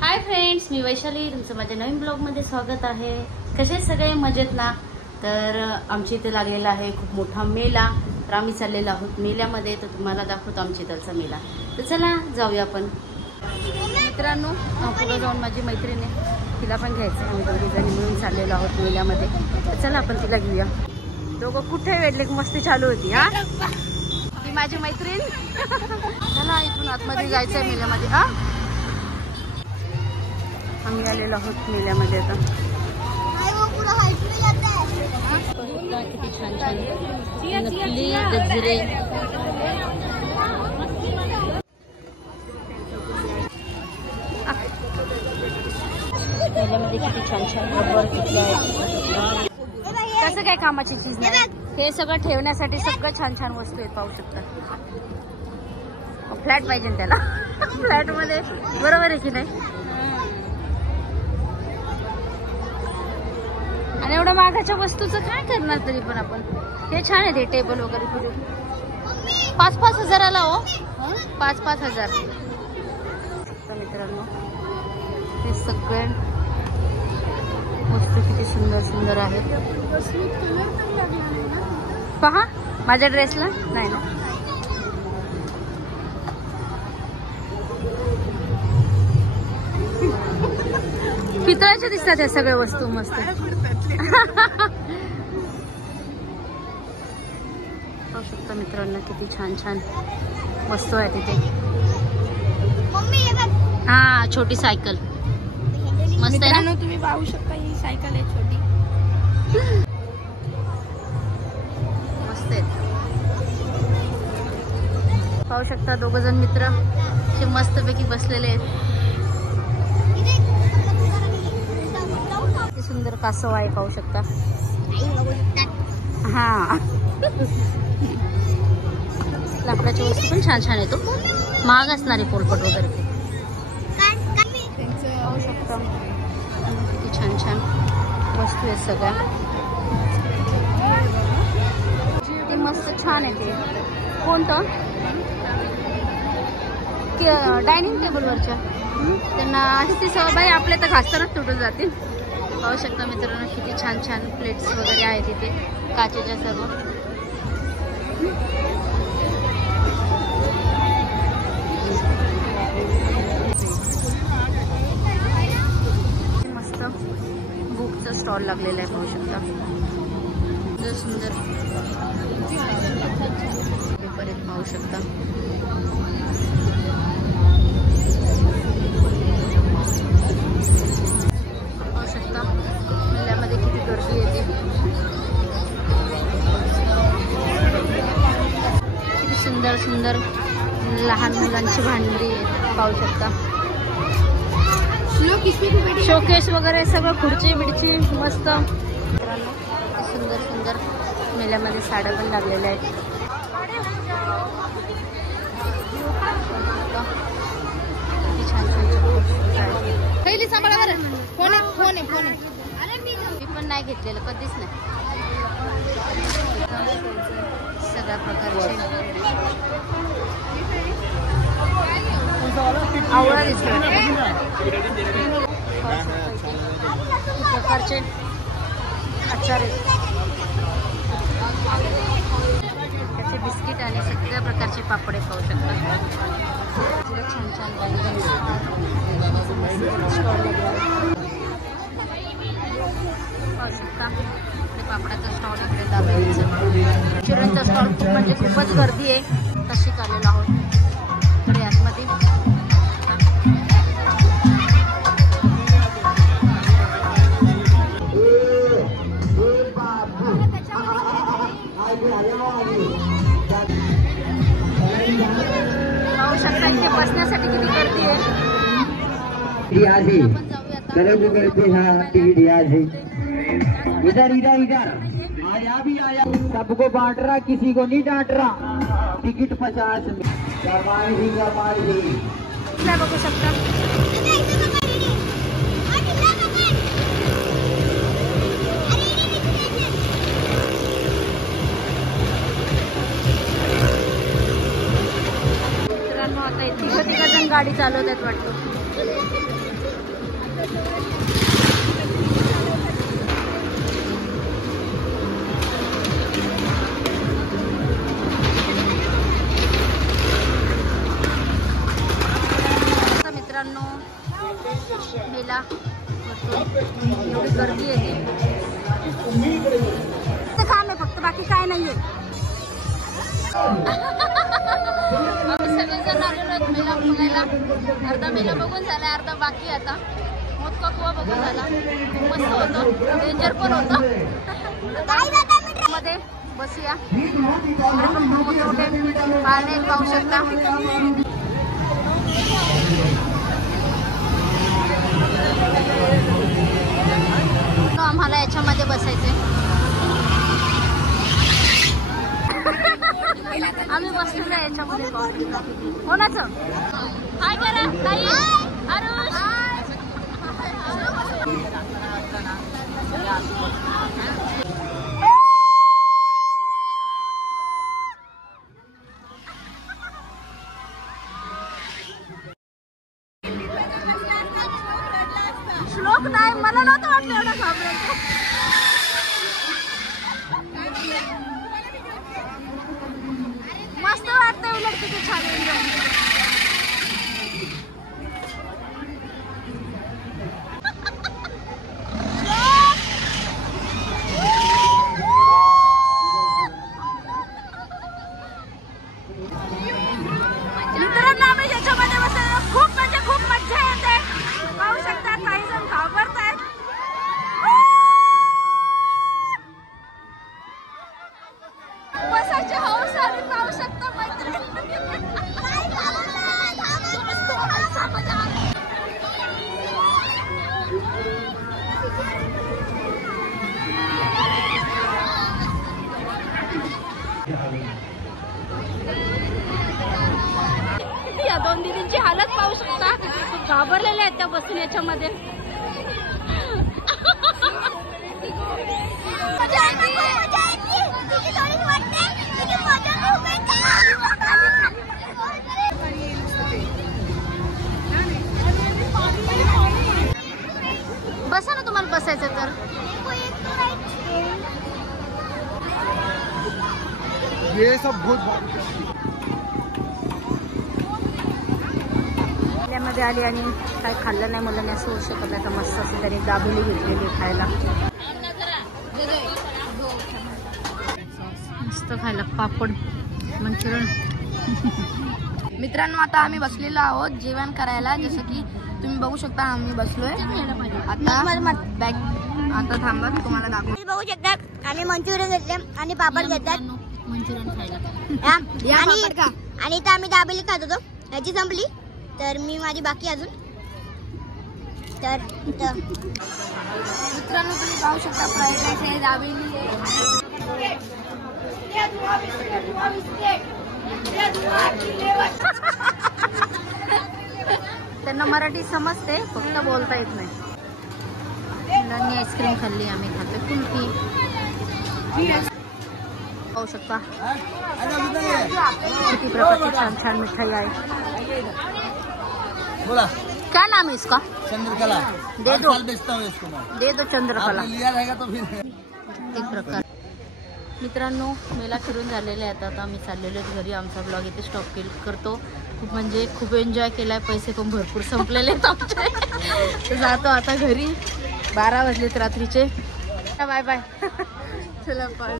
Hi friends, मी वैशाली, तुमचं माझ्या नवीन ब्लॉगमध्ये स्वागत आहे। कसे सगळे मजेत ना? तर आमच्या इथे लागलेला आहे खूप मोठा मेला, तर आम्ही चाललेलो आहोत मेल्यामध्ये। तर तुम्हाला दाखवतो आमच्या इथलचा मेला। तर चला जाऊया आपण। मित्रांनो, पुढे जाऊन माझी मैत्रीण आहे, तिला पण घ्यायचं आहे। आम्ही दोघी जणी मिळून चाललेलो आहोत मेल्यामध्ये। तर चला आपण तिला घेऊया। दोघं कुठे वेडले मस्ती चालू होती। हा, ती माझी मैत्रीण। चला इथून आतमध्ये जायचं आहे मेल्यामध्ये। हा, आम्ही आलेलो आहोत मेल्यामध्ये। आता किती छान छान नकली गजरे, मेल्यामध्ये किती छान छान रबर किती आहे। कसं काय कामाची चीज नाही, हे सगळं ठेवण्यासाठी सगळं छान छान वस्तू आहेत, पाहू शकता। फ्लॅट पाहिजे त्याला, फ्लॅट मध्ये बरोबर आहे की नाही? आणि एवढ्या महागाच्या वस्तूचं काय करणार तरी पण आपण। हे छान आहे ते टेबल वगैरे, तुझे 5-5 हजाराला हो, 5-5 हजार। तर मित्रांनो, हे सगळे वस्तू किती सुंदर सुंदर आहेत। पहा माझ्या ड्रेसला नाही ना। पितळाच्या दिसतात ह्या सगळ्या वस्तू, मस्त। पाहू शकता मित्रांनो, किती छान छान वस्तू आहेत इथे। हा, छोटी सायकल मस्त आहे ना, तुम्ही पाहू शकता। ही सायकल आहे छोटी, मस्त आहे। पाहू शकता दोघ जण मित्र हे मस्त पैकी बसलेले आहेत। किती सुंदर कासव आहे, पाहू शकता। हा, लाकडाची वस्तू पण छान छान येतो, महाग असणारे पोलपट वगैरे पाहू शकता। किती छान छान वस्तू आहेत सगळ्या, ते मस्त छान आहे। ते कोणतं डायनिंग टेबलवरच्या त्यांना अशी ती सवय, आपले तर घासतानाच तुटून जातील। पाहू शकता मित्रांनो, किती छान छान प्लेट्स वगैरे आहेत इथे, काचेच्या सर्व। मस्त बुकचा स्टॉल लागलेला आहे, पाहू शकता। सुंदर सुंदर पेपर आहेत, पाहू शकता। पाहू शकता मेल्यामध्ये किती गर्दी येते, किती सुंदर सुंदर लहान मुलांची भांडी आहेत, पाहू शकता। शोकेस वगैरे सगळं, खुर्ची बिडची मस्त। मित्रांनो, सुंदर सुंदर मेल्यामध्ये साड्या पण लागलेल्या आहेत। किती छान छान पहिली सांभाळा बरं। फोन आहे, फोन आहे, फोन आहे। मी पण नाही घेतलेलं कधीच नाही। सगळ्या प्रकारचे आवळा दिसतो, प्रकारचे आचार आहेत, त्याचे बिस्किट आणि सगळ्या प्रकारचे पापड आहेत, पाहू शकता। छान छान स्टॉल लागला, पाहू शकता। पापडाचा स्टॉल इकडे दाबेलीचा, चिरणचा स्टॉल खूप म्हणजे खूपच गर्दी आहे। तशी आलेलो आहोत इकडे आतमध्ये। पाहू शकता इथे बसण्यासाठी किती गर्दी आहे। इधर इधर इधर आया भी आया, सबको बांट रहा, किसी को नहीं डांट रहा। टिकट 50 में बघू शकता। मित्रांनो, आता तिघ जण गाडी चालवतात वाटतं। मित्रांनो मेला एवढी गर्दी येते काम आहे फक्त बाकी काय नाहीये. आम्ही सगळेजण आलेलो आहेत मेला बघायला. अर्धा मेला बघून झाला, अर्धा बाकी आता. मोदका कुवा बघून झाला, मस्त होतं, डेंजर पण होतं. मध्ये बसूया, पाणी पाहू शकता. आम्हाला याच्यामध्ये बसायचंय. आम्ही बसलेलो आहे याच्यामध्ये. कोणाचं हाय करा ताई. आरुष श्लोक नाही, मला नव्हतं वाटलं एवढं घाबरायचं. मस्त वाटतं उलट किती छान एन्जॉय. मित्रांनो आम्ही याच्यामध्ये बसलेलो, खूप म्हणजे खूप मज्जा येते. पाहू शकता काही जण घाबरतायत. बसायची हौस आली, पाहू शकता मैत्रिणी. या दोन दिदींची हालत पाहू शकता, घाबरलेल्या आहेत त्या बसून याच्यामध्ये. बसा ना तुम्हाला बसायचं तर. ये सब बहुत मध्ये आली आणि काय खाल्लं नाही मुलांनी असं होऊ शकत नाही. तर मस्त असं त्याने दाबेली घेतलेली खायला, मस्त खायला पापड मंचुरियन. मित्रांनो आता आम्ही बसलेलो आहोत जेवण करायला. जसं की तुम्ही बघू शकता आम्ही बसलोय आता. बॅग आता थांबा तुम्हाला दाखवू. बघू शकतात आम्ही मंचुरियन घेतले आणि पापड घेतात मंचुरियन खायला. आणि इथं आम्ही दाबेली खात होतो. याची संपली तर मी माझी बाकी अजून. तर मित्रांनो तुम्ही पाहू शकता फ्राईड राईस आहे, दाबेली आहे. त्यांना मराठी समजते, फक्त बोलता येत नाही. मुलांनी आईस्क्रीम खाल्ली, आम्ही खातो कुल्फी. पाहू शकता किती प्रकारची छान छान मिठाई आहे. बोला क्या नाम है इसका? चंद्रकला. दे दो, बेचता हूँ इसको मैं. दे दो चंद्रकला. लिया रहेगा तो फिर एक प्रकार. मित्रांनो मेला फिरून झालेले आहेत. आता आम्ही चाललेलो घरी. आमचा ब्लॉग इथे स्टॉप करतो. खूप म्हणजे खूप एन्जॉय केलाय. पैसे पण भरपूर संपलेले आहेत आमचे. तर जातो आता घरी. 12 वाजलेत रात्रीचे. Bye bye. चला बाय.